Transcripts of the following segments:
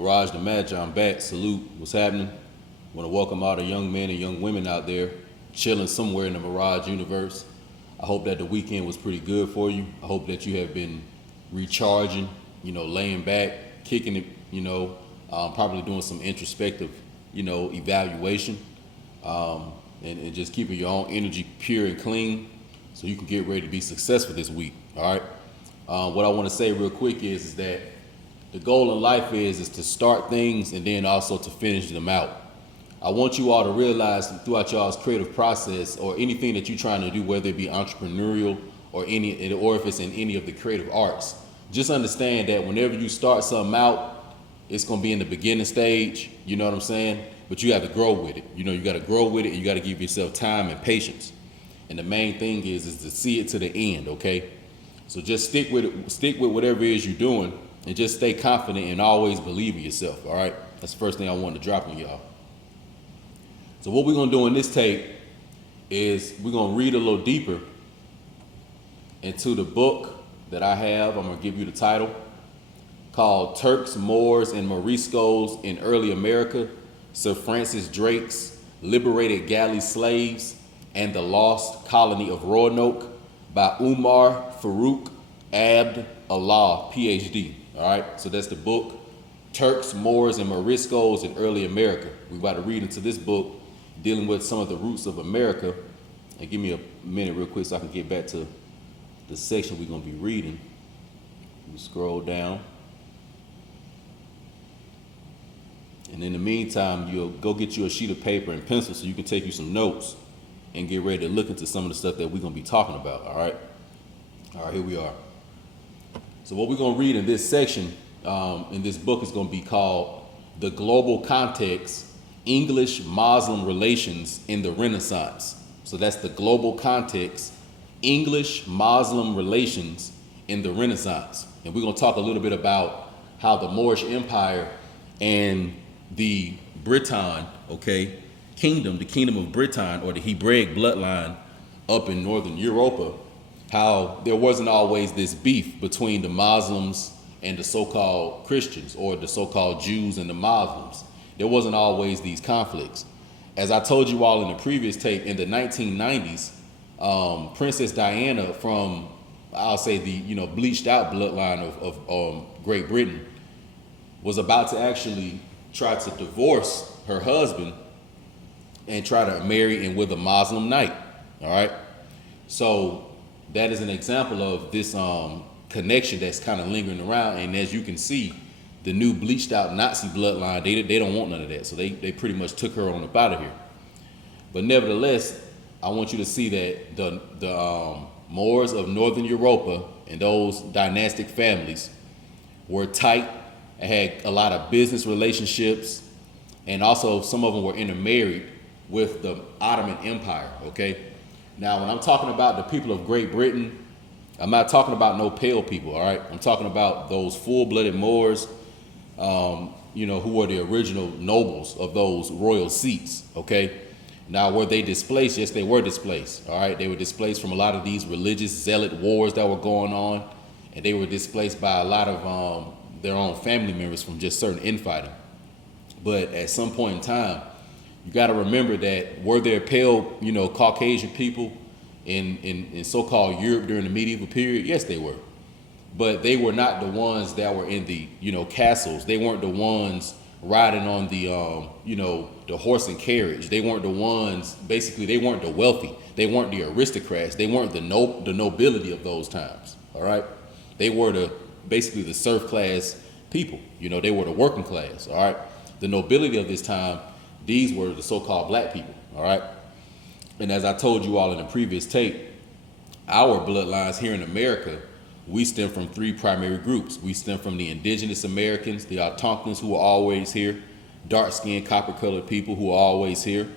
Mirage the Magi, I'm back. Salute. What's happening? Want to welcome all the young men and young women out there chilling somewhere in the Mirage universe. I hope that the weekend was pretty good for you. I hope that you have been recharging, laying back, kicking it, probably doing some introspective, evaluation, and just keeping your own energy pure and clean so you can get ready to be successful this week. All right. What I want to say real quick is that the goal in life is to start things and then also to finish them out. I want you all to realize throughout y'all's creative process or anything that you're trying to do, whether it be entrepreneurial or if it's in any of the creative arts, just understand that whenever you start something out, it's going to be in the beginning stage, you know what I'm saying? But you have to grow with it. You got to grow with it and you got to give yourself time and patience. And the main thing is to see it to the end, okay? So just stick with it, stick with whatever it is you're doing and just stay confident and always believe in yourself, all right? That's the first thing I wanted to drop on y'all. So what we're going to do in this tape is we're going to read a little deeper into the book that I have. I'm going to give you the title called Turks, Moors, and Moriscos in Early America, Sir Francis Drake's Liberated Galley Slaves and the Lost Colony of Roanoke by Umar Farouk Abd Allah, PhD. All right, so that's the book, Turks, Moors, and Moriscos in Early America. We're about to read into this book dealing with some of the roots of America. And give me a minute real quick so I can get back to the section we're going to be reading. We scroll down. And in the meantime, you'll go get you a sheet of paper and pencil so you can take you some notes and get ready to look into some of the stuff that we're going to be talking about, all right? All right, here we are. So what we're going to read in this section, in this book, is going to be called The Global Context, English-Muslim Relations in the Renaissance. So that's the global context, English-Muslim relations in the Renaissance. And we're going to talk a little bit about how the Moorish Empire and the Briton, kingdom, the kingdom of Briton or the Hebraic bloodline up in northern Europa, how there wasn't always this beef between the Muslims and the so-called Christians or the so-called Jews and the Muslims. There wasn't always these conflicts. As I told you all in the previous tape, in the 1990s, Princess Diana from, I'll say the bleached out bloodline of Great Britain was about to actually try to divorce her husband and try to marry in with a Muslim knight. All right. So that is an example of this connection that's kind of lingering around. And as you can see, the new bleached out Nazi bloodline, they don't want none of that. So they pretty much took her on up out of here. But nevertheless, I want you to see that the Moors of Northern Europa and those dynastic families were tight and had a lot of business relationships. And also some of them were intermarried with the Ottoman Empire, okay? Now, when I'm talking about the people of Great Britain, I'm not talking about no pale people, all right? I'm talking about those full-blooded Moors, who were the original nobles of those royal seats, okay? Now, were they displaced? Yes, they were displaced, all right? They were displaced from a lot of these religious zealot wars that were going on, and they were displaced by a lot of their own family members from just certain infighting. But at some point in time, you got to remember that were there pale, Caucasian people in so-called Europe during the medieval period? Yes, they were. But they were not the ones that were in the, castles. They weren't the ones riding on the, the horse and carriage. They weren't the ones, basically, they weren't the wealthy. They weren't the aristocrats. They weren't the nobility of those times, all right? They were basically the serf class people. They were the working class, all right? The nobility of this time, these were the so-called black people, all right? And as I told you all in the previous tape, our bloodlines here in America, we stem from three primary groups. We stem from the Indigenous Americans, the Algonquins, who are always here, dark-skinned, copper-colored people who are always here.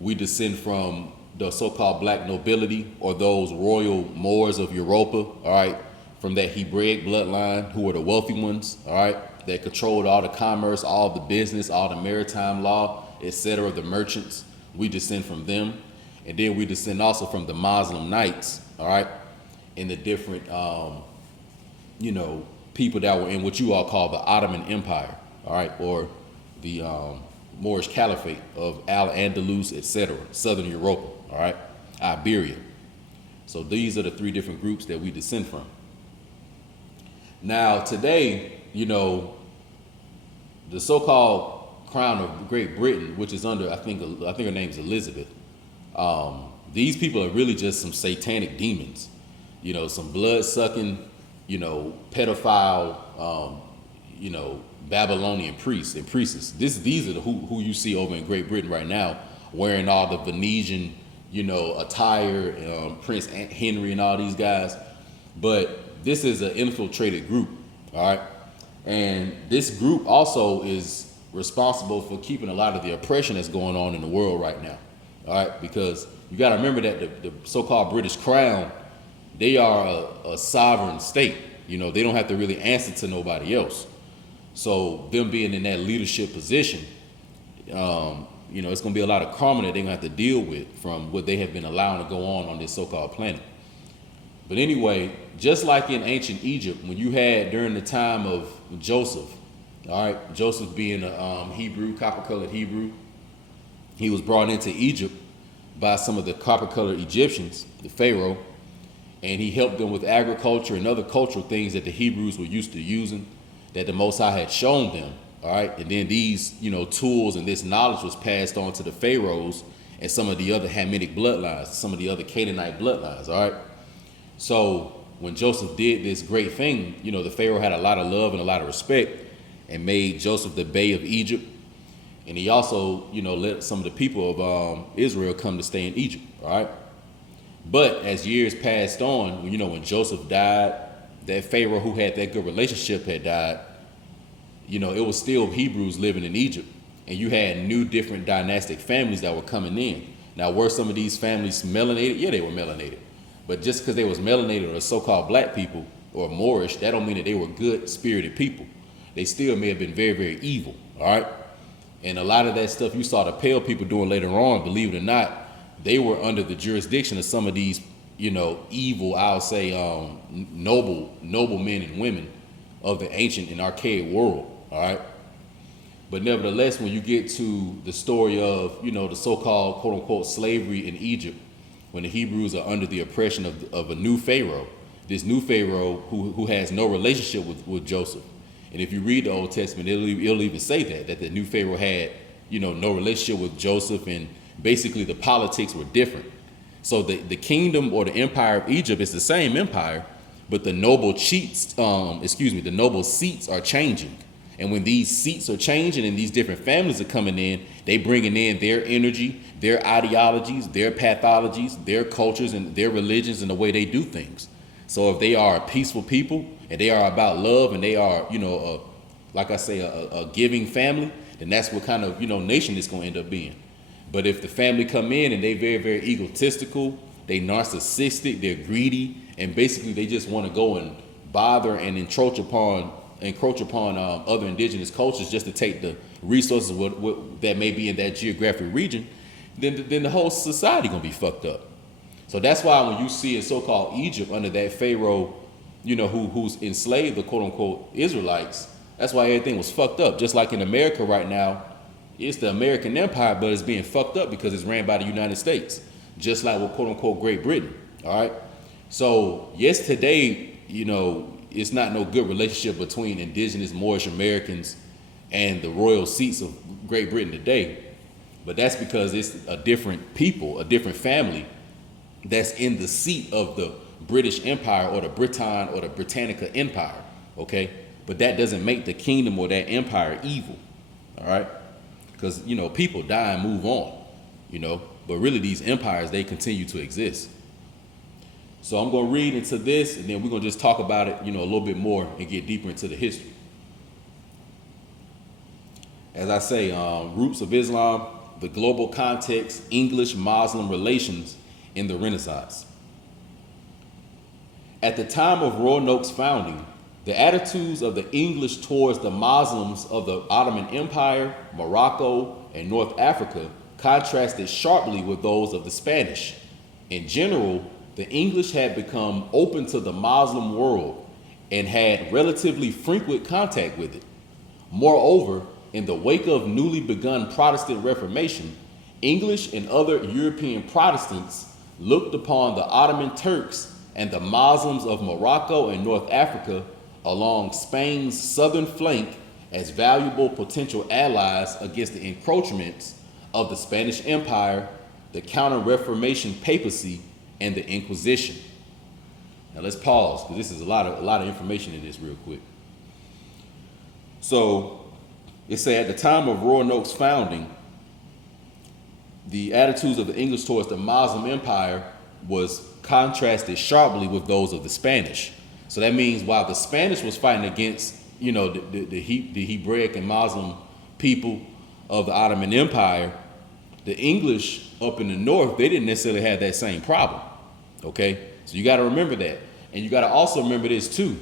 We descend from the so-called black nobility, or those royal Moors of Europa, all right, from that Hebraic bloodline, who were the wealthy ones, all right, that controlled all the commerce, all the business, all the maritime law, etc., the merchants. We descend from them. And then we descend also from the Muslim knights, all right, and the different, people that were in what you all call the Ottoman Empire, all right, or the Moorish Caliphate of Al-Andalus, etc., Southern Europa, all right, Iberia. So these are the three different groups that we descend from. Now today, the so-called crown of Great Britain, which is under, I think her name's Elizabeth. These people are really just some satanic demons, some blood-sucking, pedophile, Babylonian priests and priestesses. These are who you see over in Great Britain right now, wearing all the Venetian, attire, Prince Henry and all these guys. But this is an infiltrated group, all right? And this group also is responsible for keeping a lot of the oppression that's going on in the world right now, all right? Because you got to remember that the so-called British Crown, they are a sovereign state. They don't have to really answer to nobody else. So them being in that leadership position, it's going to be a lot of karma that they're going to have to deal with from what they have been allowing to go on this so-called planet. But anyway, just like in ancient Egypt, when you had during the time of Joseph, all right, Joseph being a Hebrew, copper-colored Hebrew, he was brought into Egypt by some of the copper-colored Egyptians, the Pharaoh, and he helped them with agriculture and other cultural things that the Hebrews were used to using, that the Most High had shown them, all right? And then these, tools and this knowledge was passed on to the Pharaohs and some of the other Hamitic bloodlines, some of the other Canaanite bloodlines, all right? So when Joseph did this great thing, the Pharaoh had a lot of love and a lot of respect and made Joseph the Bey of Egypt. And he also, let some of the people of Israel come to stay in Egypt, all right? But as years passed on, when Joseph died, that Pharaoh who had that good relationship had died, it was still Hebrews living in Egypt. And you had new different dynastic families that were coming in. Now, were some of these families melanated? Yeah, they were melanated. But just because they was melanated or so-called black people or Moorish, that don't mean that they were good-spirited people. They still may have been very, very evil, all right? And a lot of that stuff you saw the pale people doing later on, believe it or not, they were under the jurisdiction of some of these, evil, I'll say, noble men and women of the ancient and archaic world, all right? But nevertheless, when you get to the story of, the so-called, quote-unquote, slavery in Egypt, when the Hebrews are under the oppression of a new Pharaoh, this new Pharaoh who has no relationship with Joseph. And if you read the Old Testament, it'll even say that the new Pharaoh had, no relationship with Joseph, and basically the politics were different. So the kingdom or the empire of Egypt is the same empire, but the noble seats are changing. And when these seats are changing and these different families are coming in, they bringing in their energy, their ideologies, their pathologies, their cultures, and their religions and the way they do things. So if they are a peaceful people and they are about love and they are, a giving family, then that's what kind of, nation it's going to end up being. But if the family come in and they very, very egotistical, they narcissistic, they're greedy, and basically they just want to go and bother and encroach upon other indigenous cultures just to take the resources that may be in that geographic region, then the whole society gonna be fucked up. So that's why when you see in so-called Egypt under that Pharaoh, who's enslaved the quote-unquote Israelites, that's why everything was fucked up. Just like in America right now, it's the American empire, but it's being fucked up because it's ran by the United States, just like with quote-unquote Great Britain, all right? So yes, today, it's not no good relationship between indigenous Moorish Americans and the royal seats of Great Britain today. But that's because it's a different people, a different family that's in the seat of the British Empire or the Briton or the Britannica Empire, okay? But that doesn't make the kingdom or that empire evil, all right? Because, people die and move on, but really these empires, they continue to exist. So I'm going to read into this, and then we're going to just talk about it, a little bit more and get deeper into the history. As I say, roots of Islam, the global context, English-Muslim relations in the Renaissance. At the time of Roanoke's founding, the attitudes of the English towards the Muslims of the Ottoman Empire, Morocco, and North Africa contrasted sharply with those of the Spanish. In general, the English had become open to the Muslim world and had relatively frequent contact with it. Moreover, in the wake of newly begun Protestant Reformation, English and other European Protestants looked upon the Ottoman Turks and the Moslems of Morocco and North Africa along Spain's southern flank as valuable potential allies against the encroachments of the Spanish Empire, the Counter-Reformation papacy, and the Inquisition. Now let's pause, because this is a lot of information in this real quick. So it said at the time of Roanoke's founding, the attitudes of the English towards the Muslim Empire was contrasted sharply with those of the Spanish. So that means while the Spanish was fighting against, the Hebraic and Muslim people of the Ottoman Empire, the English up in the north, they didn't necessarily have that same problem. Okay, so you got to remember that, and you got to also remember this too,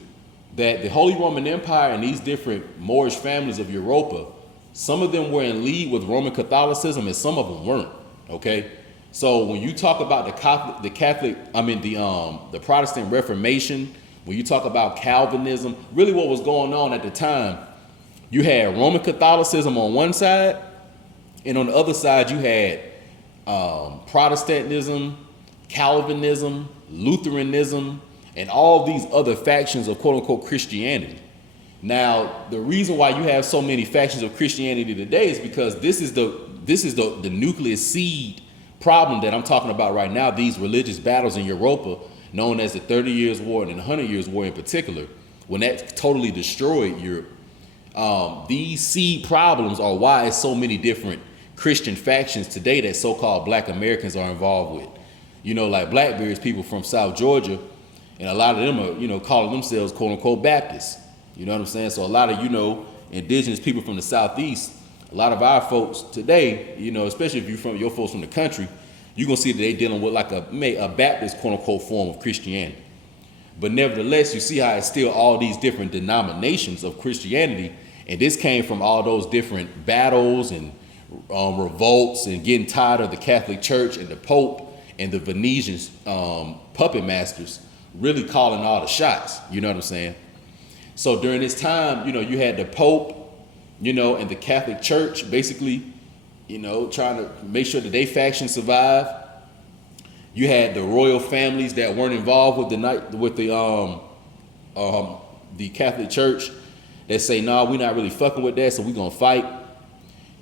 that the Holy Roman Empire and these different Moorish families of Europa, some of them were in league with Roman Catholicism and some of them weren't. Okay, so when you talk about the Protestant Reformation, when you talk about Calvinism, really what was going on at the time, you had Roman Catholicism on one side, and on the other side you had Protestantism, Calvinism, Lutheranism, and all these other factions of quote unquote Christianity. Now, the reason why you have so many factions of Christianity today is because this is the nucleus seed problem that I'm talking about right now, these religious battles in Europa, known as the 30 Years' War and the 100 Years' War in particular, when that totally destroyed Europe. These seed problems are why so many different Christian factions today that so-called Black Americans are involved with. Like Blackbeard's people from South Georgia, and a lot of them are, calling themselves quote unquote Baptists. You know what I'm saying? So a lot of, indigenous people from the Southeast, a lot of our folks today, especially if your folks from the country, you're gonna see that they're dealing with like a Baptist quote unquote form of Christianity. But nevertheless, you see how it's still all these different denominations of Christianity, and this came from all those different battles and revolts and getting tired of the Catholic Church and the Pope and the Venetian puppet masters really calling all the shots. You know what I'm saying? So during this time, you had the Pope, and the Catholic Church basically, trying to make sure that they faction survive. You had the royal families that weren't involved with the Catholic Church that say, nah, we're not really fucking with that, so we're gonna fight.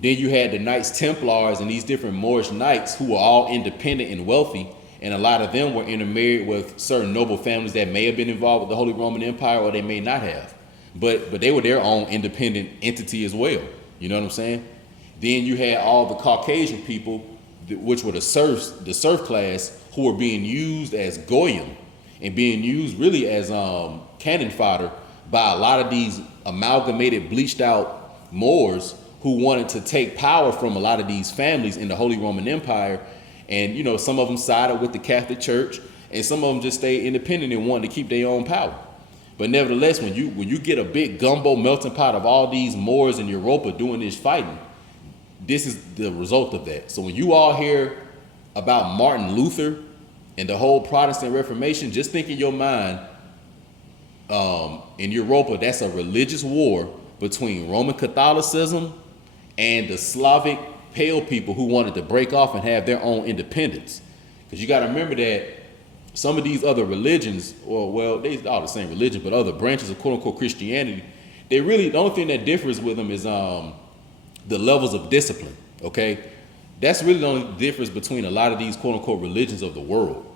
Then you had the Knights Templars and these different Moorish knights who were all independent and wealthy, and a lot of them were intermarried with certain noble families that may have been involved with the Holy Roman Empire or they may not have. But they were their own independent entity as well. You know what I'm saying? Then you had all the Caucasian people, which were the serf class, who were being used as goyim and being used really as cannon fodder by a lot of these amalgamated, bleached out Moors who wanted to take power from a lot of these families in the Holy Roman Empire. And, some of them sided with the Catholic Church, and some of them just stayed independent and wanted to keep their own power. But nevertheless, when you get a big gumbo melting pot of all these Moors in Europa doing this fighting, this is the result of that. So when you all hear about Martin Luther and the whole Protestant Reformation, just think in your mind, in Europa, that's a religious war between Roman Catholicism and the Slavic Pale people who wanted to break off and have their own independence. Because you got to remember that some of these other religions, they all the same religion, but other branches of quote unquote Christianity, the only thing that differs with them is the levels of discipline. Okay, that's really the only difference between a lot of these quote unquote religions of the world.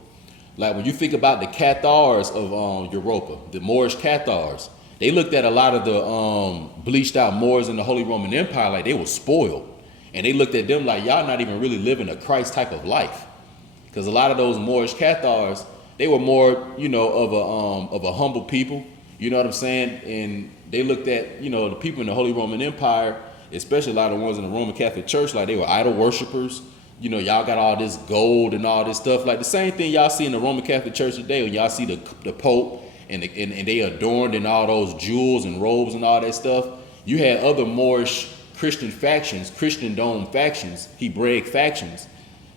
Like when you think about the Cathars of Europa, the Moorish Cathars, they looked at a lot of the bleached out Moors in the Holy Roman Empire like they were spoiled. And they looked at them like, y'all not even really living a Christ type of life. Because a lot of those Moorish Cathars, they were more, of a humble people, you know what I'm saying? And they looked at, the people in the Holy Roman Empire, especially a lot of the ones in the Roman Catholic Church, like they were idol worshipers. Y'all got all this gold and all this stuff. Like the same thing y'all see in the Roman Catholic Church today when y'all see the Pope and they adorned in all those jewels and robes and all that stuff. You had other Moorish Christian factions, Christendom factions, Hebraic factions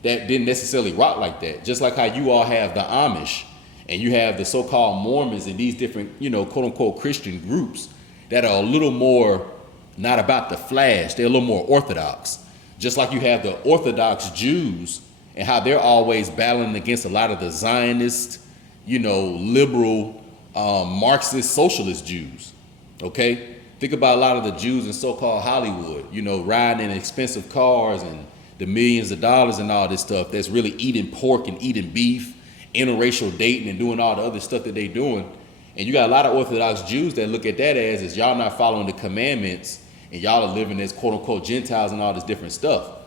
that didn't necessarily rock like that. Just like how you all have the Amish and you have the so-called Mormons and these different, quote unquote Christian groups that are a little more, not about the flash. They're a little more orthodox. Just like you have the Orthodox Jews and how they're always battling against a lot of the Zionist, liberal, Marxist, socialist Jews. Okay? Think about a lot of the Jews in so-called Hollywood, riding in expensive cars and the millions of dollars and all this stuff that's really eating pork and eating beef, interracial dating and doing all the other stuff that they're doing. And you got a lot of Orthodox Jews that look at that as y'all not following the commandments and y'all are living as quote unquote Gentiles and all this different stuff.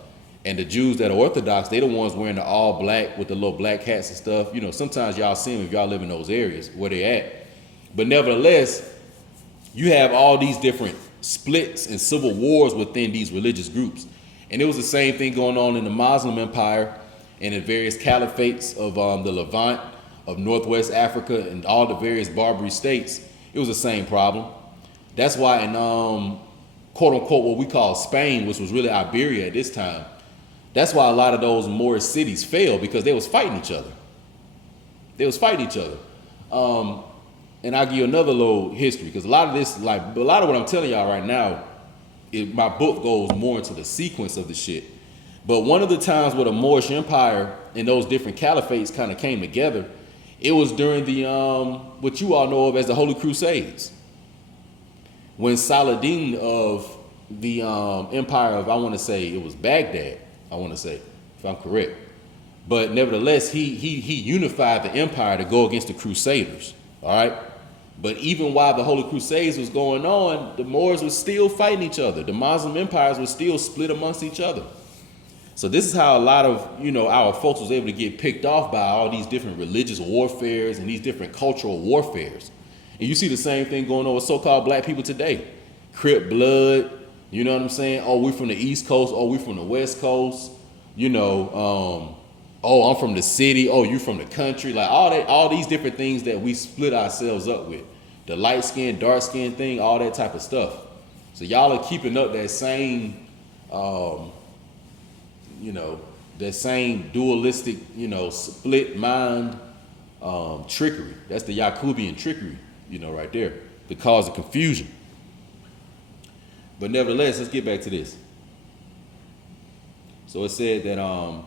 And the Jews that are Orthodox, they the ones wearing the all black with the little black hats and stuff. Sometimes y'all see them if y'all live in those areas where they at. But nevertheless, you have all these different splits and civil wars within these religious groups. And it was the same thing going on in the Muslim Empire and in various caliphates of the Levant, of Northwest Africa, and all the various Barbary states. It was the same problem. That's why in quote unquote what we call Spain, which was really Iberia at this time, that's why a lot of those Moorish cities fell, because they was fighting each other. And I'll give you another little history, because a lot of what I'm telling y'all right now, my book goes more into the sequence of the shit. But one of the times where the Moorish Empire and those different caliphates kind of came together, it was during the what you all know of as the Holy Crusades. When Saladin of the empire of, I want to say it was Baghdad, if I'm correct. But nevertheless, he unified the empire to go against the Crusaders. All right. But even while the Holy Crusades was going on, the Moors were still fighting each other. The Muslim empires were still split amongst each other. So this is how a lot of, our folks was able to get picked off by all these different religious warfares and these different cultural warfares. And you see the same thing going on with so-called black people today. Crip blood, you know what I'm saying? Oh, we from the East Coast. Oh, we from the West Coast. Oh, I'm from the city. Oh, you from the country. Like all these different things that we split ourselves up with. The light skin, dark skin thing, all that type of stuff. So y'all are keeping up that same, that same dualistic, split mind trickery. That's the Yakubian trickery, right there, to cause the confusion. But nevertheless, let's get back to this. So it said that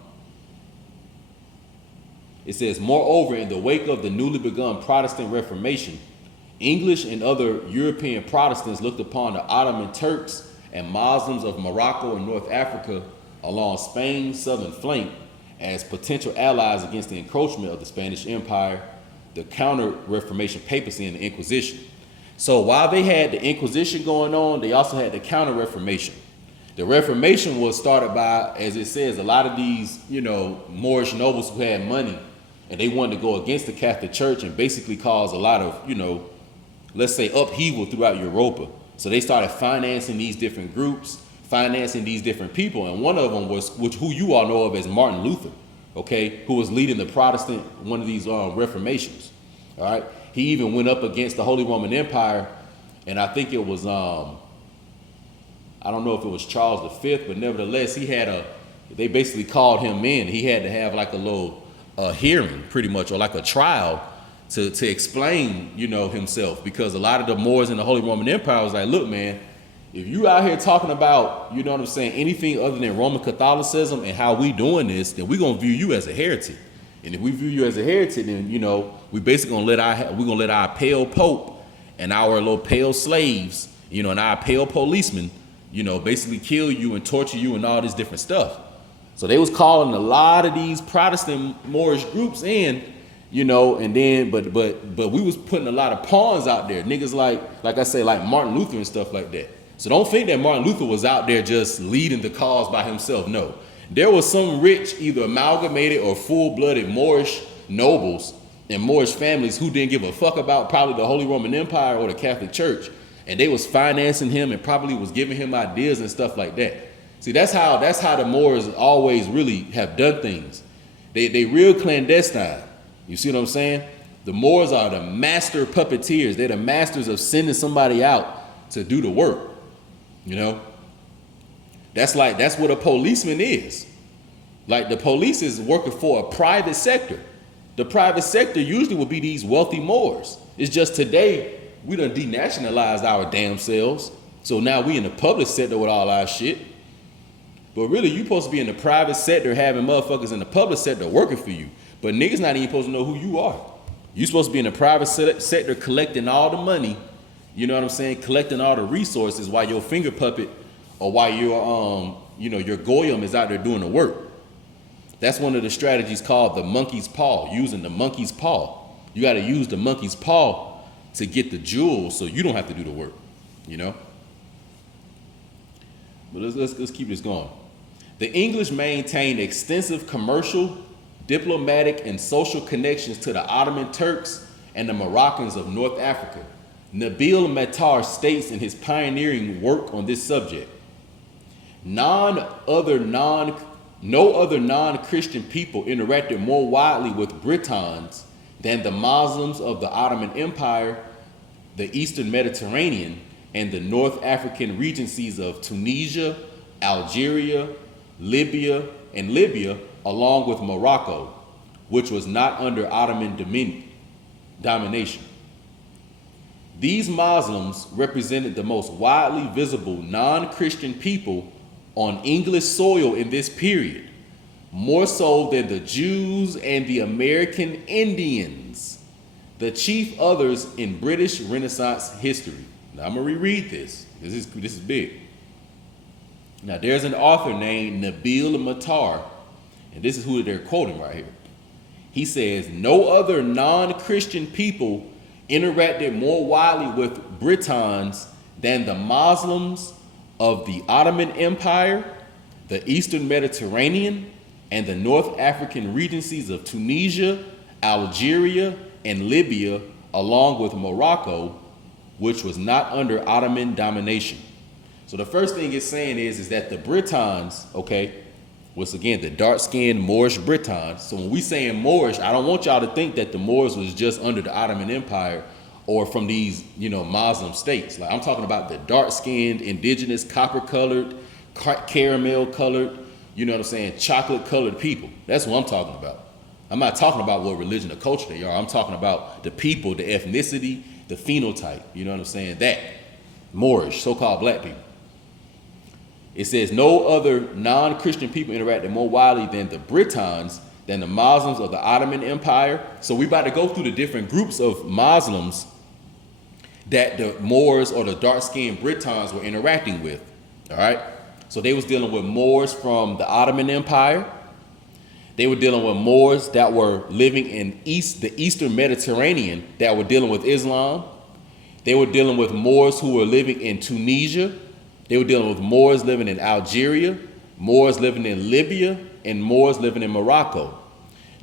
it says, moreover, in the wake of the newly begun Protestant Reformation, English and other European Protestants looked upon the Ottoman Turks and Moslems of Morocco and North Africa along Spain's southern flank as potential allies against the encroachment of the Spanish Empire, the Counter-Reformation papacy, and the Inquisition. So while they had the Inquisition going on, they also had the Counter-Reformation. The Reformation was started by, as it says, a lot of these, Moorish nobles who had money, and they wanted to go against the Catholic Church and basically cause a lot of, let's say upheaval throughout Europa. So they started financing these different groups, financing these different people. And one of them was, who you all know of as Martin Luther, okay, who was leading the Protestant, one of these reformations, all right? He even went up against the Holy Roman Empire, and I think it was, I don't know if it was Charles V, but nevertheless, they basically called him in. He had to have like a little hearing, pretty much, or like a trial to explain, himself, because a lot of the Moors in the Holy Roman Empire was like, look, man, if you out here talking about, anything other than Roman Catholicism and how we doing this, then we're gonna view you as a heretic. And if we view you as a heretic, then we basically gonna let our pale pope and our little pale slaves, and our pale policemen, basically kill you and torture you and all this different stuff. So they was calling a lot of these Protestant Moorish groups in, and then but we was putting a lot of pawns out there, niggas like I say, like Martin Luther and stuff like that. So don't think that Martin Luther was out there just leading the cause by himself. No, there was some rich, either amalgamated or full-blooded Moorish nobles and Moorish families who didn't give a fuck about probably the Holy Roman Empire or the Catholic Church, and they was financing him and probably was giving him ideas and stuff like that. See, that's how the Moors always really have done things. They real clandestine. You see what I'm saying? The Moors are the master puppeteers. They're the masters of sending somebody out to do the work. That's what a policeman is. Like, the police is working for a private sector. The private sector usually will be these wealthy Moors. It's just today we done denationalized our damn selves. So now we in the public sector with all our shit. But really, you supposed to be in the private sector having motherfuckers in the public sector working for you. But niggas not even supposed to know who you are. You supposed to be in the private sector collecting all the money, you know what I'm saying, collecting all the resources while your finger puppet or while your your goyim is out there doing the work. That's one of the strategies called the monkey's paw, using the monkey's paw. You got to use the monkey's paw to get the jewels so you don't have to do the work, you know? But let's keep this going. The English maintained extensive commercial, diplomatic, and social connections to the Ottoman Turks and the Moroccans of North Africa. Nabil Matar states in his pioneering work on this subject, no other non-Christian people interacted more widely with Britons than the Moslems of the Ottoman Empire, the Eastern Mediterranean, and the North African regencies of Tunisia, Algeria, Libya, along with Morocco, which was not under Ottoman domination. These Muslims represented the most widely visible non-Christian people on English soil in this period, more so than the Jews and the American Indians, the chief others in British Renaissance history. Now I'm gonna reread this because this is big. Now there's an author named Nabil Matar, and this is who they're quoting right here. He says, no other non-Christian people interacted more widely with Britons than the Muslims of the Ottoman Empire, the Eastern Mediterranean, and the North African regencies of Tunisia, Algeria, and Libya, along with Morocco, which was not under Ottoman domination. So the first thing it's saying is that the Britons, okay, was again the dark-skinned Moorish Britons. So when we saying Moorish, I don't want y'all to think that the Moors was just under the Ottoman Empire or from these, Muslim states. Like I'm talking about the dark-skinned, indigenous, copper-colored, caramel-colored, chocolate-colored people. That's what I'm talking about. I'm not talking about what religion or culture they are. I'm talking about the people, the ethnicity, the phenotype. You know what I'm saying? That Moorish, so-called black people. It says no other non-Christian people interacted more widely than the Britons, than the Muslims of the Ottoman Empire. So we about to go through the different groups of Muslims that the Moors or the dark-skinned Britons were interacting with. All right. So they was dealing with Moors from the Ottoman Empire. They were dealing with Moors that were living in the Eastern Mediterranean that were dealing with Islam. They were dealing with Moors who were living in Tunisia. They were dealing with Moors living in Algeria, Moors living in Libya, and Moors living in Morocco.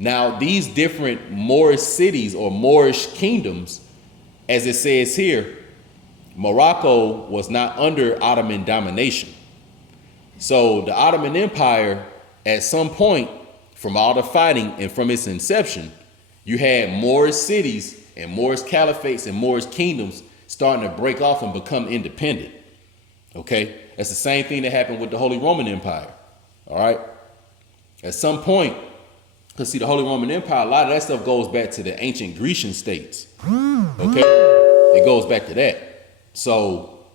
Now, these different Moorish cities or Moorish kingdoms, as it says here, Morocco was not under Ottoman domination. So the Ottoman Empire, at some point, from all the fighting and from its inception, you had Moorish cities and Moorish caliphates and Moorish kingdoms starting to break off and become independent. Okay, that's the same thing that happened with the Holy Roman Empire. All right, at some point, because see, the Holy Roman Empire, a lot of that stuff goes back to the ancient Grecian states. Okay, it goes back to that. So,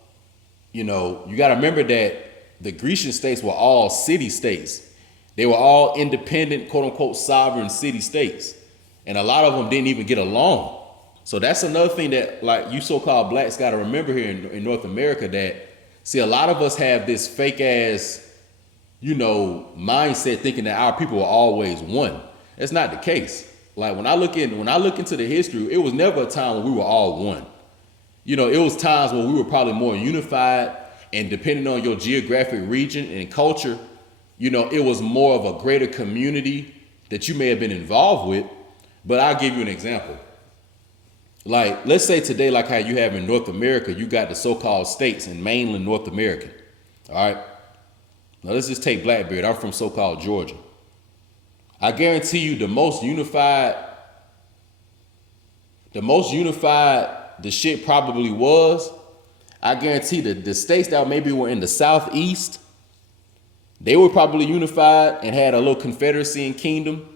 you got to remember that the Grecian states were all city states. They were all independent, quote unquote, sovereign city states, and a lot of them didn't even get along. So that's another thing that, like, you so-called blacks got to remember here in North America, that see, a lot of us have this fake ass, mindset thinking that our people are always one. That's not the case. Like when I look into the history, it was never a time when we were all one. It was times when we were probably more unified, and depending on your geographic region and culture, it was more of a greater community that you may have been involved with. But I'll give you an example. Like, let's say today, like how you have in North America, you got the so-called states in mainland North America. All right. Now let's just take Blackbeard. I'm from so-called Georgia. I guarantee you the most unified the shit probably was, I guarantee that the states that maybe were in the southeast, they were probably unified and had a little confederacy and kingdom.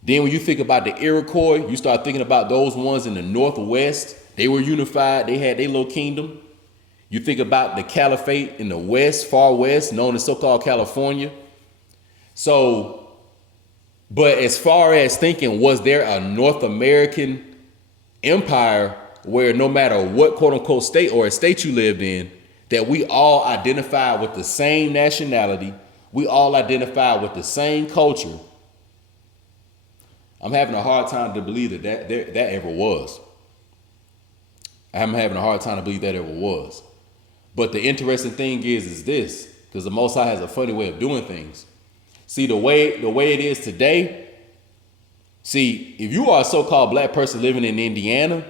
Then when you think about the Iroquois, you start thinking about those ones in the Northwest. They were unified. They had their little kingdom. You think about the caliphate in the West, far West, known as so-called California. So, but as far as thinking, was there a North American empire where no matter what quote unquote state or state you lived in, that we all identify with the same nationality, we all identify with the same culture? I'm having a hard time to believe that ever was. I'm having a hard time to believe that ever was. But the interesting thing is this, because the Most High has a funny way of doing things. See, the way it is today, see, if you are a so-called black person living in Indiana,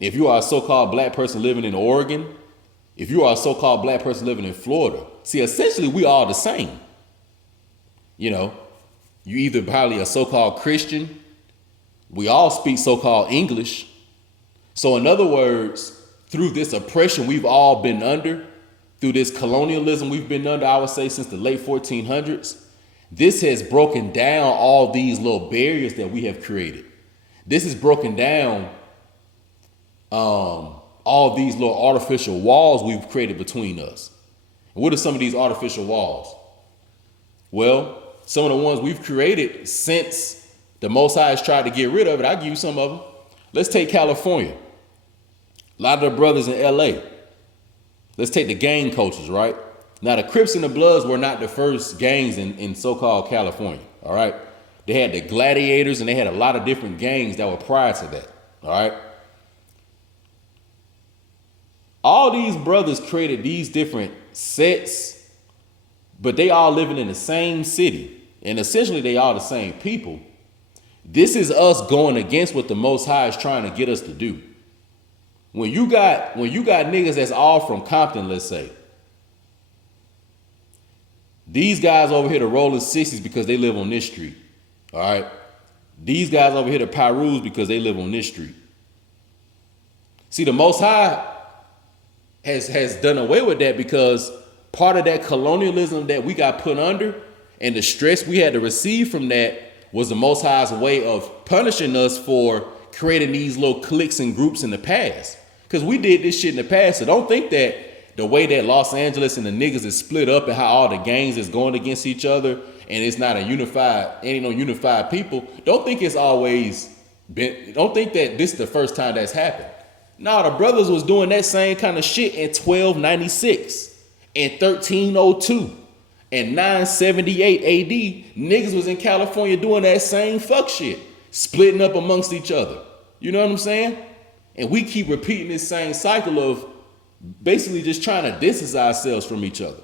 if you are a so-called black person living in Oregon, if you are a so-called black person living in Florida, see, essentially we all the same. You know, you either probably a so-called Christian, we all speak so-called English. So in other words, through this oppression we've all been under, through this colonialism we've been under, I would say since the late 1400s, this has broken down all these little barriers that we have created. This has broken down all these little artificial walls we've created between us. And what are some of these artificial walls? Well, some of the ones we've created since the Most High has tried to get rid of it. I'll give you some of them. Let's take California. A lot of the brothers in LA. Let's take the gang cultures, right? Now, the Crips and the Bloods were not the first gangs in so-called California, all right? They had the Gladiators, and they had a lot of different gangs that were prior to that, all right? All these brothers created these different sets, but they all living in the same city, and essentially they all the same people. This is us going against what the Most High is trying to get us to do. When you got niggas that's all from Compton, let's say, these guys over here, the rolling 60s, because they live on this street. All right. These guys over here, the Pyrus, because they live on this street. See, the Most High has done away with that, because part of that colonialism that we got put under and the stress we had to receive from that was the Most High's way of punishing us for creating these little cliques and groups in the past. Because we did this shit in the past. So don't think that the way that Los Angeles and the niggas is split up and how all the gangs is going against each other and it's not a unified, ain't no unified people. Don't think it's always been, don't think that this is the first time that's happened. No, the brothers was doing that same kind of shit in 1296, in 1302, and 978 AD. Niggas was in California doing that same fuck shit, splitting up amongst each other. You know what I'm saying? And we keep repeating this same cycle of basically just trying to distance ourselves from each other.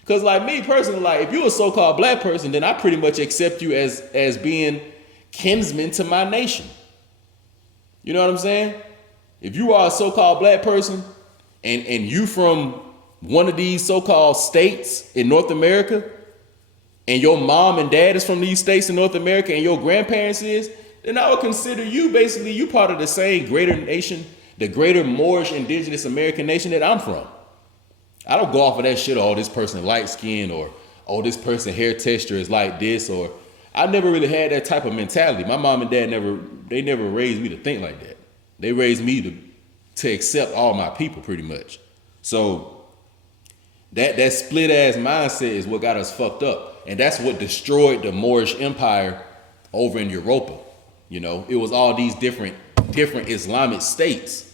Because like me personally, like if you're a so-called black person, then I pretty much accept you as being kinsman to my nation. You know what I'm saying? If you are a so-called black person and you from one of these so-called states in North America, and your mom and dad is from these states in North America and your grandparents is, then I would consider you basically, you part of the same greater nation, the greater Moorish indigenous American nation that I'm from. I don't go off of that shit, oh, this person light skin, or oh, this person hair texture is like this, or I never really had that type of mentality. My mom and dad never raised me to think like that. They raised me to accept all my people pretty much. So that split ass mindset is what got us fucked up. And that's what destroyed the Moorish Empire over in Europa. You know, it was all these different Islamic states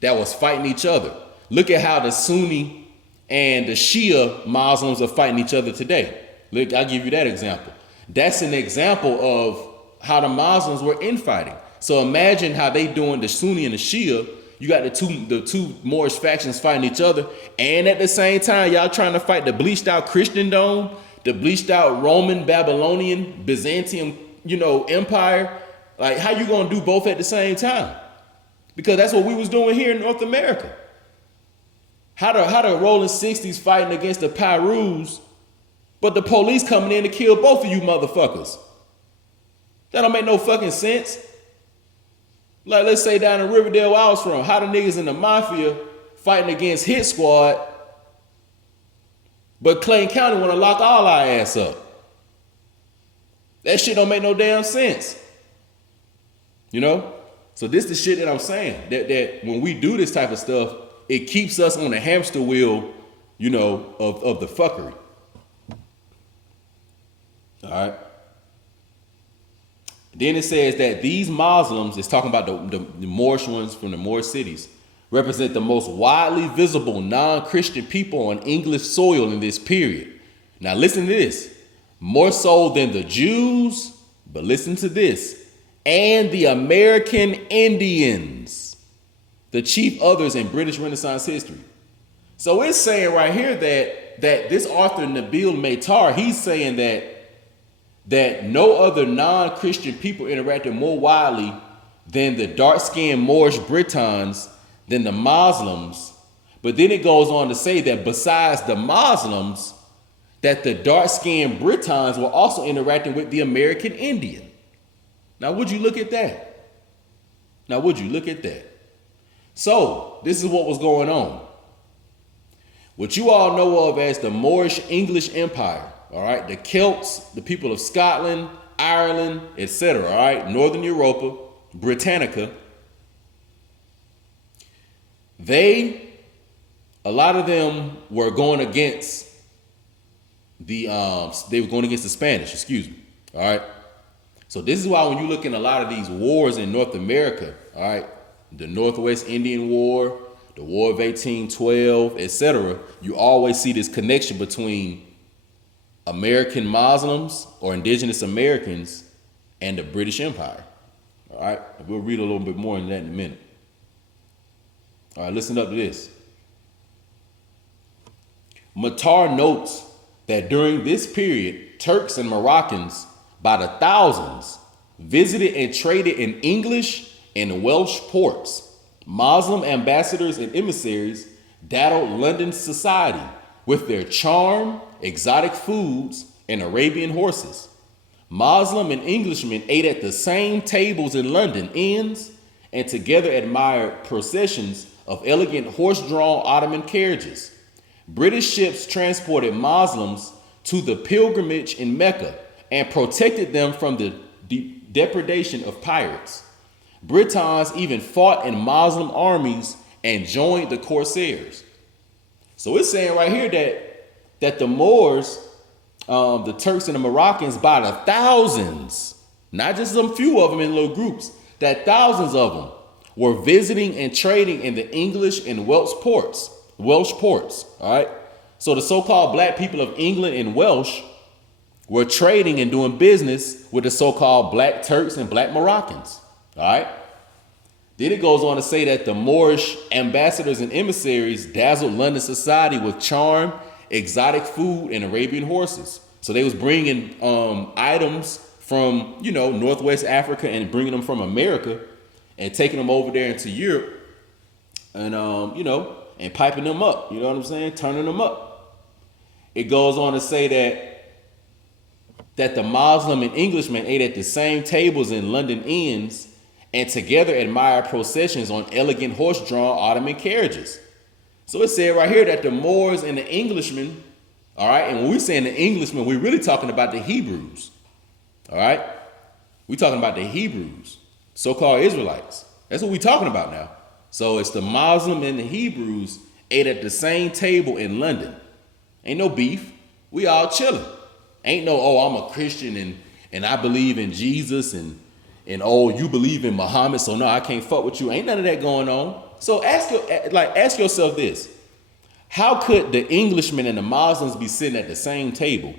that was fighting each other. Look at how the Sunni and the Shia Muslims are fighting each other today. Look, I'll give you that example. That's an example of how the Muslims were infighting. So imagine how they doing, the Sunni and the Shia. You got the two Moorish factions fighting each other, and at the same time, y'all trying to fight the bleached out Christendom, the bleached out Roman, Babylonian, Byzantium, empire. Like, how you gonna do both at the same time? Because that's what we was doing here in North America. How the rolling 60s fighting against the Pyrus, but the police coming in to kill both of you motherfuckers. That don't make no fucking sense. Like, let's say down in Riverdale where I was from, how the niggas in the mafia fighting against Hit Squad, but Clayton County want to lock all our ass up. That shit don't make no damn sense. You know? So this the shit that I'm saying, that when we do this type of stuff, it keeps us on the hamster wheel, of the fuckery. All right. Then it says that these Muslims, it's talking about the Moorish ones from the Moorish cities, represent the most widely visible non-Christian people on English soil in this period. Now listen to this. More so than the Jews, but listen to this, and the American Indians, the chief others in British Renaissance history. So it's saying right here that this author Nabil Maitar, he's saying that no other non-Christian people interacted more widely than the dark-skinned Moorish Britons, than the Muslims. But then it goes on to say that besides the Muslims, that the dark-skinned Britons were also interacting with the American Indian. Now, would you look at that? So, this is what was going on. What you all know of as the Moorish English Empire, all right? The Celts, the people of Scotland, Ireland, etc., all right? Northern Europa, Britannica. A lot of them were going against the Spanish, all right? So this is why when you look in a lot of these wars in North America, all right, the Northwest Indian War, the War of 1812, etc., you always see this connection between American Muslims or Indigenous Americans and the British Empire, all right? We'll read a little bit more in that in a minute. All right, listen up to this. Matar notes that during this period, Turks and Moroccans by the thousands visited and traded in English and Welsh ports. Muslim ambassadors and emissaries dazzled London society with their charm, exotic foods, and Arabian horses. Muslim and Englishmen ate at the same tables in London inns and together admired processions of elegant horse-drawn Ottoman carriages. British ships transported Muslims to the pilgrimage in Mecca and protected them from the depredation of pirates. Britons even fought in Muslim armies and joined the Corsairs. So it's saying right here that the Moors, the Turks and the Moroccans by the thousands, not just some few of them in little groups, that thousands of them were visiting and trading in the English and Welsh ports, all right? So the so-called black people of England and Welsh were trading and doing business with the so-called black Turks and black Moroccans, all right? Then it goes on to say that the Moorish ambassadors and emissaries dazzled London society with charm, exotic food, and Arabian horses. So they was bringing items from, Northwest Africa and bringing them from America and taking them over there into Europe and, and piping them up, you know what I'm saying? Turning them up. It goes on to say that the Muslim and Englishmen ate at the same tables in London inns and together admired processions on elegant horse-drawn Ottoman carriages. So it said right here that the Moors and the Englishmen, all right, and when we saying the Englishmen, we're really talking about the Hebrews, all right? We're talking about the Hebrews, so-called Israelites. That's what we're talking about now. So it's the Muslim and the Hebrews ate at the same table in London. Ain't no beef. We all chilling. Ain't no, I'm a Christian and I believe in Jesus and you believe in Muhammad, so no, I can't fuck with you. Ain't none of that going on. So ask yourself this. How could the Englishmen and the Muslims be sitting at the same table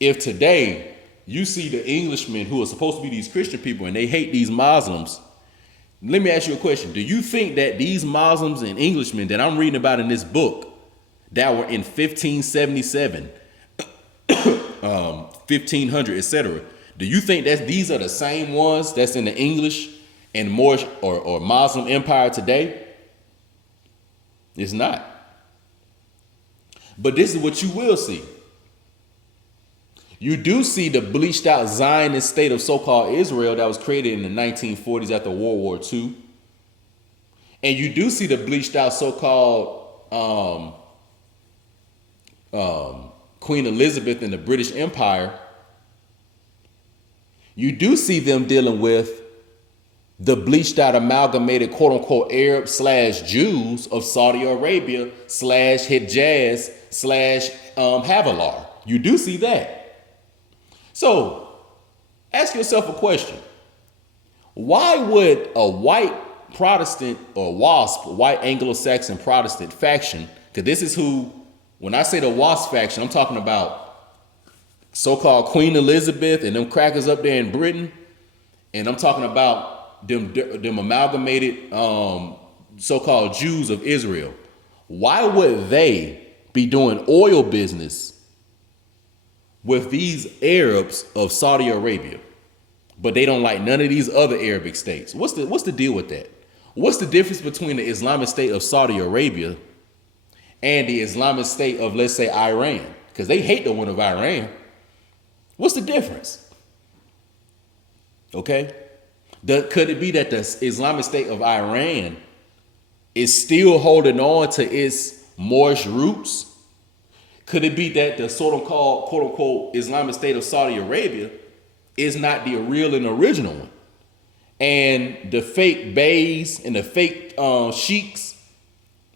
if today you see the Englishmen who are supposed to be these Christian people and they hate these Muslims? Let me ask you a question. Do you think that these Muslims and Englishmen that I'm reading about in this book that were in 1577, 1500, etc., do you think that these are the same ones that's in the English and Moorish or Muslim empire today? It's not. But this is what you will see. You do see the bleached out Zionist state of so-called Israel that was created in the 1940s after World War II. And you do see the bleached out so-called Queen Elizabeth in the British Empire. You do see them dealing with the bleached out amalgamated quote unquote Arab slash Jews of Saudi Arabia slash Hijaz slash Havilar. You do see that. So ask yourself a question. Why would a white Protestant or WASP, white Anglo-Saxon Protestant faction, because this is who, when I say the WASP faction, I'm talking about so-called Queen Elizabeth and them crackers up there in Britain, and I'm talking about them amalgamated so-called Jews of Israel. Why would they be doing oil business with these Arabs of Saudi Arabia, but they don't like none of these other Arabic states? What's the deal with that? What's the difference between the Islamic State of Saudi Arabia and the Islamic State of, let's say, Iran? Because they hate the one of Iran. What's the difference? Okay? Could it be that the Islamic State of Iran is still holding on to its Moorish roots? Could it be that the so-called, quote-unquote, Islamic State of Saudi Arabia is not the real and original one? And the fake Beys and the fake sheiks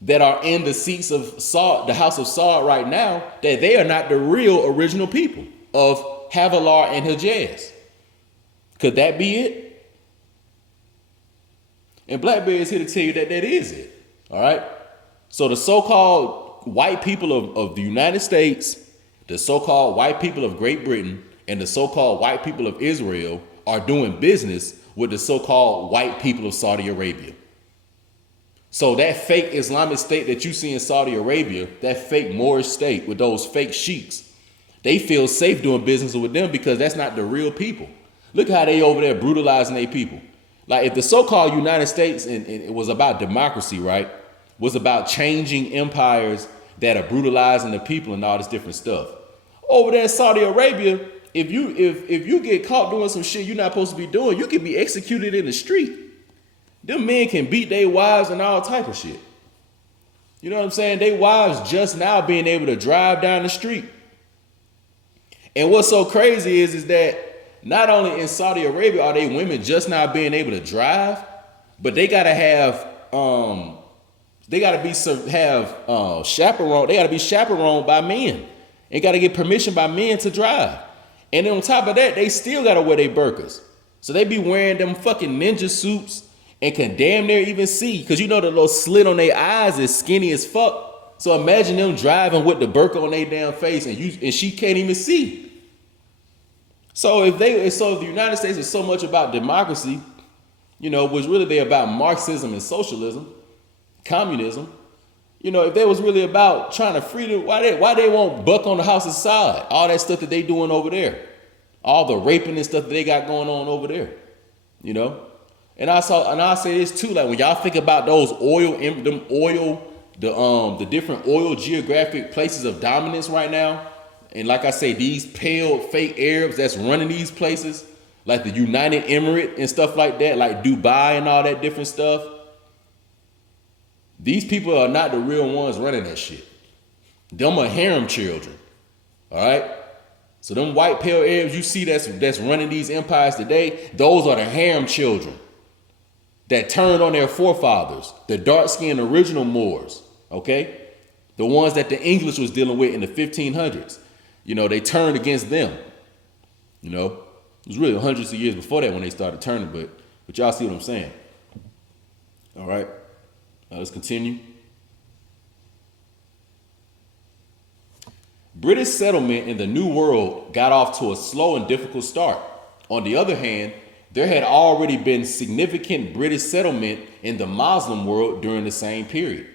that are in the seats of Saud, the House of Saud right now, that they are not the real original people of Havilar and Hijaz? Could that be it? And Blackbeard is here to tell you that that is it. All right? So the so-called white people of the United States, the so-called white people of Great Britain, and the so-called white people of Israel are doing business with the so-called white people of Saudi Arabia. So that fake Islamic state that you see in Saudi Arabia, that fake Moorish state with those fake sheiks, they feel safe doing business with them because that's not the real people. Look how they over there brutalizing their people. Like if the so-called United States, and it was about democracy, right, was about changing empires that are brutalizing the people and all this different stuff. Over there in Saudi Arabia, if you get caught doing some shit you're not supposed to be doing, you can be executed in the street. Them men can beat their wives and all type of shit. You know what I'm saying? They wives just now being able to drive down the street. And what's so crazy is that not only in Saudi Arabia are they women just now being able to drive, but they gotta have chaperone. They gotta be chaperoned by men and gotta get permission by men to drive. And then on top of that, they still gotta wear their burqas. So they be wearing them fucking ninja suits and can damn near even see, because you know the little slit on their eyes is skinny as fuck. So imagine them driving with the burqa on their damn face and she can't even see. So if the United States is so much about democracy, you know, was really they about Marxism and socialism, communism, you know, if they was really about trying to free them, why they won't buck on the house's side? All that stuff that they doing over there, all the raping and stuff that they got going on over there, you know. And I say this too, like when y'all think about those the different oil geographic places of dominance right now, and like I say, these pale fake Arabs that's running these places, like the United Emirates and stuff like that, like Dubai and all that different stuff. These people are not the real ones running that shit. Them are harem children. All right? So them white pale Arabs you see that's running these empires today, those are the harem children that turned on their forefathers, the dark-skinned original Moors, okay? The ones that the English was dealing with in the 1500s. You know, they turned against them. You know, it was really hundreds of years before that when they started turning, but y'all see what I'm saying. All right, let's continue. British settlement in the New World got off to a slow and difficult start. On the other hand, there had already been significant British settlement in the Muslim world during the same period.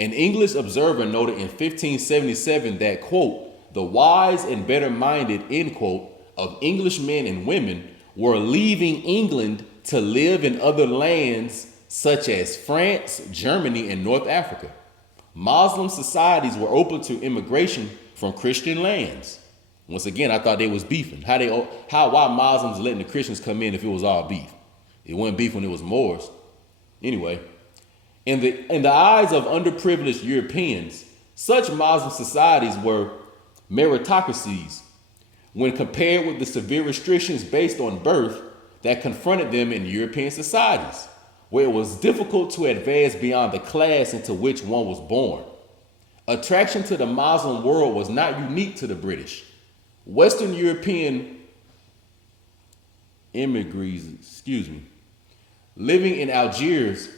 An English observer noted in 1577 that, quote, the wise and better-minded, end quote, of English men and women were leaving England to live in other lands such as France, Germany, and North Africa. Muslim societies were open to immigration from Christian lands. Once again, I thought they was beefing. Why Muslims letting the Christians come in if it was all beef? It wasn't beef when it was Moors. Anyway, in the eyes of underprivileged Europeans, such Muslim societies were meritocracies. When compared with the severe restrictions based on birth, that confronted them in European societies, where it was difficult to advance beyond the class into which one was born. Attraction to the Muslim world was not unique to the British. Western European immigrants, living in Algiers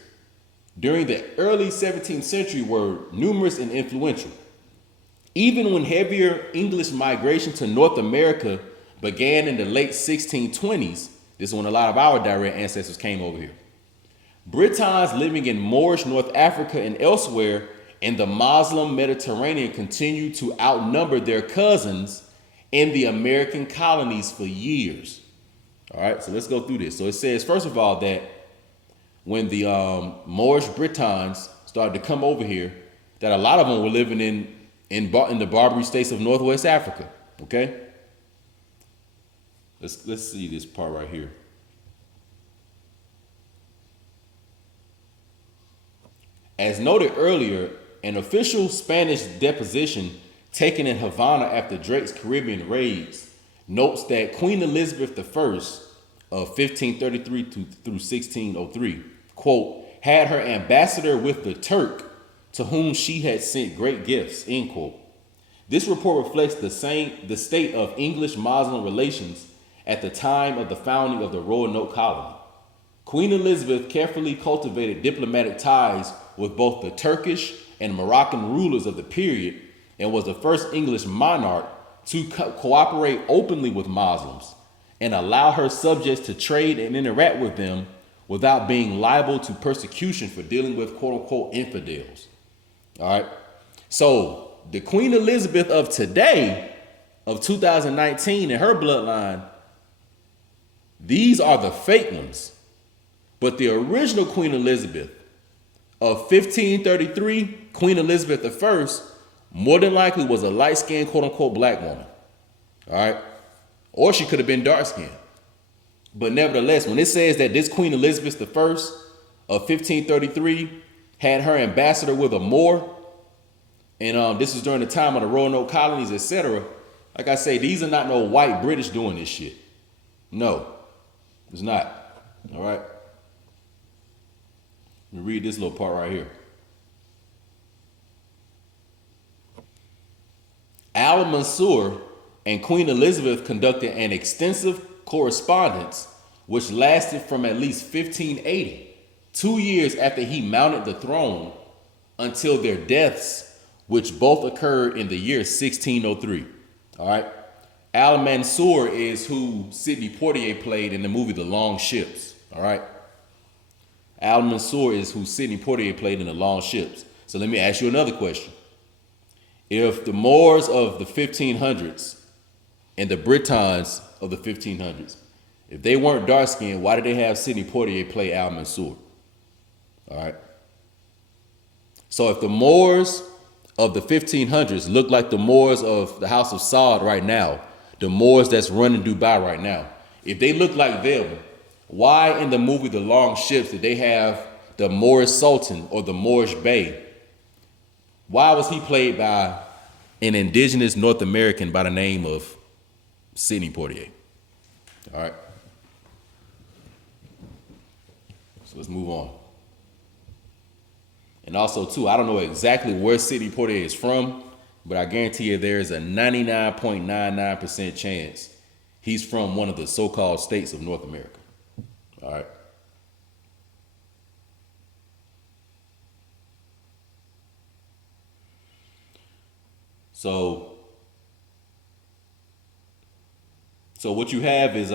during the early 17th century were numerous and influential. Even when heavier English migration to North America began in the late 1620s, this is when a lot of our direct ancestors came over here. Britons living in Moorish North Africa and elsewhere in the Muslim Mediterranean continued to outnumber their cousins in the American colonies for years. All right, so let's go through this. So it says, first of all, that when the Moorish Britons started to come over here, that a lot of them were living in the Barbary states of Northwest Africa. Okay, let's see this part right here. As noted earlier, an official Spanish deposition taken in Havana after Drake's Caribbean raids notes that Queen Elizabeth I of 1533 through 1603, quote, had her ambassador with the Turk to whom she had sent great gifts, end quote. This report reflects the state of English-Muslim relations at the time of the founding of the Roanoke colony. Queen Elizabeth carefully cultivated diplomatic ties with both the Turkish and Moroccan rulers of the period and was the first English monarch to cooperate openly with Muslims and allow her subjects to trade and interact with them without being liable to persecution for dealing with quote-unquote infidels. All right. So the Queen Elizabeth of today, of 2019 and her bloodline, these are the fake ones. But the original Queen Elizabeth of 1533, Queen Elizabeth I, more than likely was a light-skinned quote-unquote black woman. All right. Or she could have been dark-skinned. But nevertheless, when it says that this Queen Elizabeth I of 1533 had her ambassador with a Moor, and this was during the time of the Roanoke colonies, etc., like I say, these are not no white British doing this shit. No, it's not. All right. Let me read this little part right here. Al-Mansur and Queen Elizabeth conducted an extensive correspondence which lasted from at least 1580, 2 years after he mounted the throne, until their deaths, which both occurred in the year 1603. All right. Al-Mansur is who Sidney Poitier played in the movie The Long Ships. All right. Al-Mansur is who Sidney Poitier played in The Long Ships. So let me ask you another question. If the Moors of the 1500s and the Britons of the 1500s, if they weren't dark-skinned, why did they have Sidney Poitier play Al-Mansur? All right. So if the Moors of the 1500s look like the Moors of the House of Saud right now, the Moors that's running Dubai right now, if they look like them, why in the movie The Long Ships did they have the Moorish Sultan or the Moorish Bey? Why was he played by an indigenous North American by the name of Sidney Poitier? All right. So let's move on. And also, too, I don't know exactly where Sidney Poitier is from, but I guarantee you there is a 99.99% chance he's from one of the so-called states of North America. All right. So what you have is,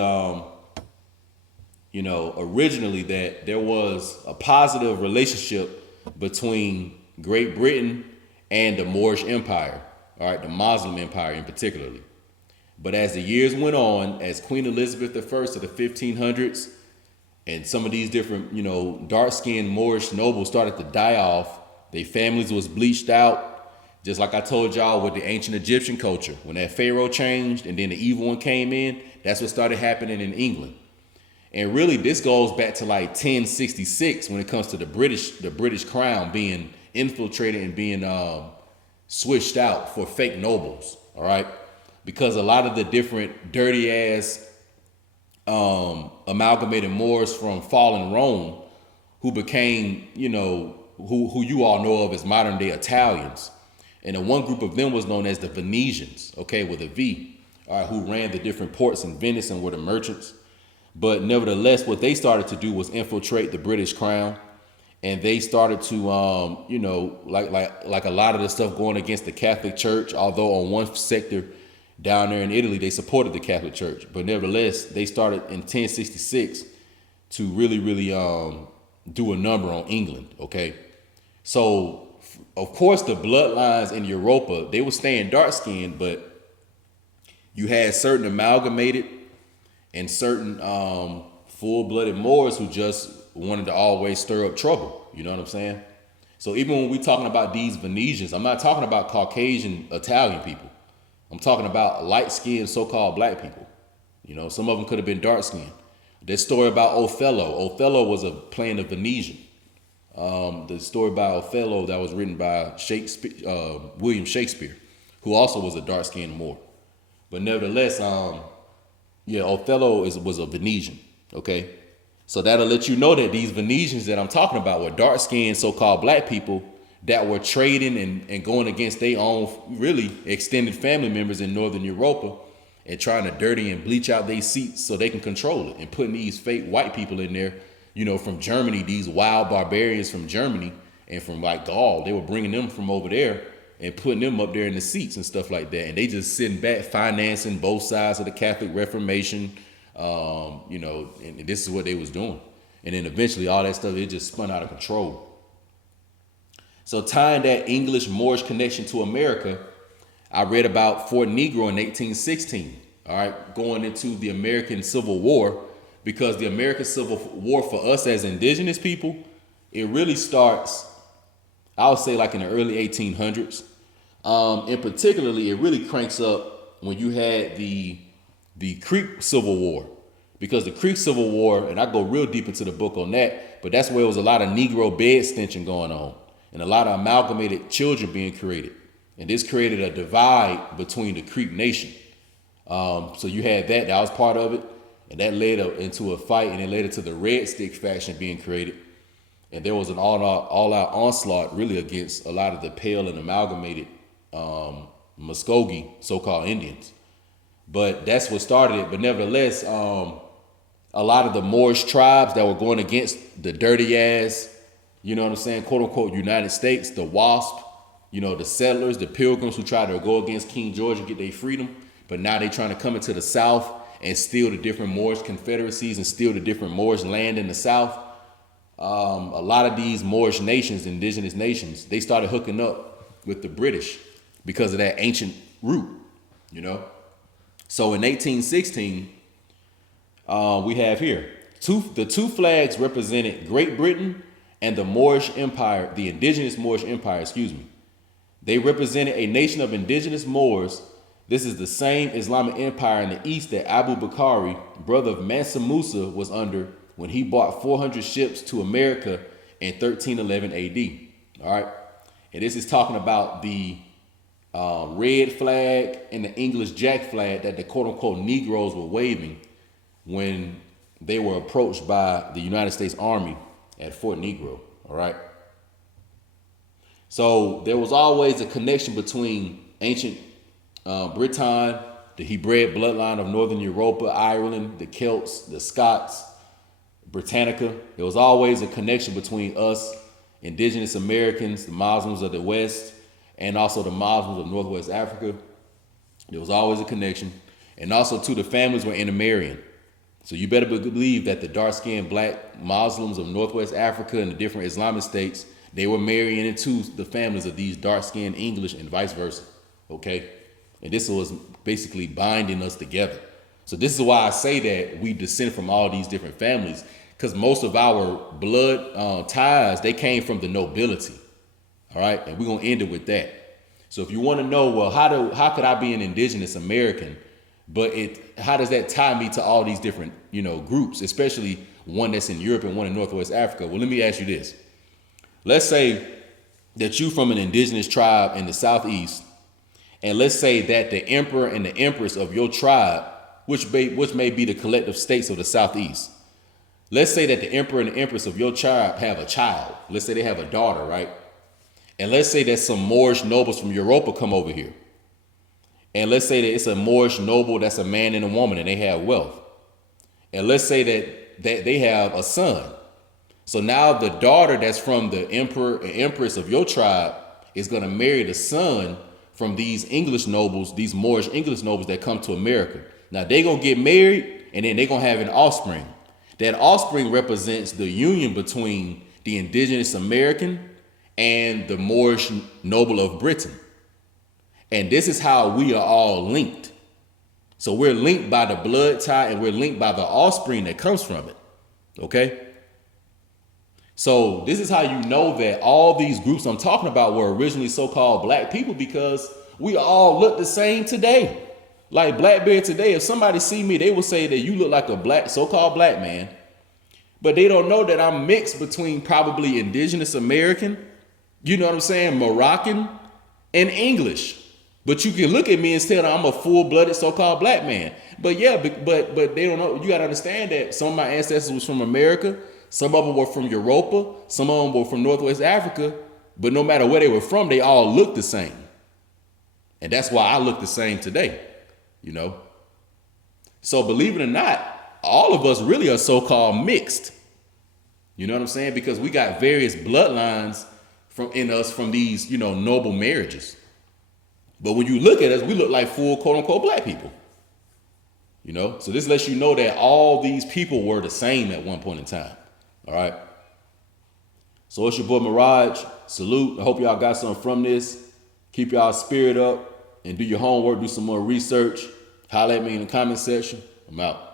originally that there was a positive relationship between Great Britain and the Moorish Empire, all right, the Muslim Empire in particularly. But as the years went on, as Queen Elizabeth I of the 1500s and some of these different, dark-skinned Moorish nobles started to die off, their families was bleached out, just like I told y'all with the ancient Egyptian culture. When that Pharaoh changed and then the evil one came in, that's what started happening in England. And really, this goes back to like 1066 when it comes to the British crown being infiltrated and being switched out for fake nobles, all right? Because a lot of the different dirty ass amalgamated Moors from fallen Rome, who became, who you all know of as modern day Italians. And then one group of them was known as the Venetians, okay, with a V, who ran the different ports in Venice and were the merchants. But nevertheless, what they started to do was infiltrate the British crown. And they started to, like a lot of the stuff going against the Catholic Church, although on one sector down there in Italy, they supported the Catholic Church. But nevertheless, they started in 1066 to really do a number on England, okay? So, of course, the bloodlines in Europa, they were staying dark-skinned, but you had certain amalgamated and certain full-blooded Moors who just wanted to always stir up trouble. You know what I'm saying? So even when we're talking about these Venetians, I'm not talking about Caucasian Italian people. I'm talking about light-skinned so-called black people. Some of them could have been dark-skinned. This story about Othello was playing a Venetian. The story about Othello that was written by William Shakespeare, who also was a dark-skinned Moor. But nevertheless, Othello was a Venetian, okay? So that'll let you know that these Venetians that I'm talking about were dark-skinned so-called black people that were trading and going against their own really extended family members in Northern Europa and trying to dirty and bleach out their seats so they can control it, and putting these fake white people in there, from Germany, these wild barbarians from Germany and from like Gaul. They were bringing them from over there and putting them up there in the seats and stuff like that. And they just sitting back financing both sides of the Catholic Reformation, and this is what they was doing. And then eventually all that stuff, it just spun out of control. So tying that English Moorish connection to America, I read about Fort Negro in 1816, all right, going into the American Civil War, because the American Civil War for us as indigenous people, it really starts, I would say like in the early 1800s. And particularly, it really cranks up when you had the Creek Civil War, because the Creek Civil War, and I go real deep into the book on that, but that's where there was a lot of Negro bed stenching going on and a lot of amalgamated children being created. And this created a divide between the Creek Nation. So you had that was part of it. And that led into a fight, and it led into the Red Stick faction being created. And there was an all-out onslaught really against a lot of the pale and amalgamated Muskogee so-called Indians. But that's what started it. But nevertheless, a lot of the Moorish tribes that were going against the dirty ass, quote unquote United States, the WASP, the settlers, the pilgrims who tried to go against King George and get their freedom, but now they trying to come into the South and steal the different Moorish confederacies and steal the different Moorish land in the South. A lot of these Moorish nations, indigenous nations, they started hooking up with the British because of that ancient root, So in 1816, we have here, the two flags represented Great Britain and the Moorish Empire, the indigenous Moorish Empire, They represented a nation of indigenous Moors. This is the same Islamic empire in the east that Abu Bakr, brother of Mansa Musa, was under when he brought 400 ships to America in 1311 AD. All right. And this is talking about the red flag and the English Jack flag that the quote unquote Negroes were waving when they were approached by the United States Army at Fort Negro. All right. So there was always a connection between ancient Briton, the Hebraic bloodline of Northern Europa, Ireland, the Celts, the Scots, Britannica. There was always a connection between us, indigenous Americans, the Muslims of the West, and also the Muslims of Northwest Africa. There was always a connection. And also, too, the families were intermarrying. So you better believe that the dark-skinned black Muslims of Northwest Africa and the different Islamic states, they were marrying into the families of these dark-skinned English and vice versa, okay? And this was basically binding us together. So this is why I say that we descend from all these different families, because most of our blood ties, they came from the nobility, all right? And we're going to end it with that. So if you want to know, well, how could I be an indigenous American, but how does that tie me to all these different, groups, especially one that's in Europe and one in Northwest Africa? Well, let me ask you this. Let's say that you from an indigenous tribe in the Southeast, and let's say that the emperor and the empress of your tribe which may be the collective states of the Southeast. Let's say that the emperor and the empress of your tribe have a child. Let's say they have a daughter, right? And let's say that some Moorish nobles from Europa come over here. And let's say that it's a Moorish noble that's a man and a woman and they have wealth. And let's say that they have a son. So now the daughter that's from the emperor and empress of your tribe is going to marry the son from these English nobles, these Moorish English nobles that come to America. Now they're going to get married and then they're going to have an offspring. That offspring represents the union between the Indigenous American and the Moorish noble of Britain. And this is how we are all linked. So we're linked by the blood tie and we're linked by the offspring that comes from it. Okay? So this is how you know that all these groups I'm talking about were originally so-called black people, because we all look the same today. Like Blackbeard today, if somebody see me, they will say that you look like a black, so-called black man. But they don't know that I'm mixed between probably Indigenous American, you know what I'm saying, Moroccan, and English. But you can look at me and say that I'm a full-blooded so-called black man. But yeah, but they don't know. You got to understand that some of my ancestors was from America. Some of them were from Europa. Some of them were from Northwest Africa. But no matter where they were from, they all look the same. And that's why I look the same today, you know. So believe it or not, all of us really are so-called mixed. You know what I'm saying? Because we got various bloodlines in us from these, you know, noble marriages. But when you look at us, we look like full quote-unquote black people. You know? So this lets you know that all these people were the same at one point in time. All right? So it's your boy Mirage. Salute. I hope y'all got something from this. Keep y'all spirit up and do your homework. Do some more research. Holler at me in the comment section. I'm out.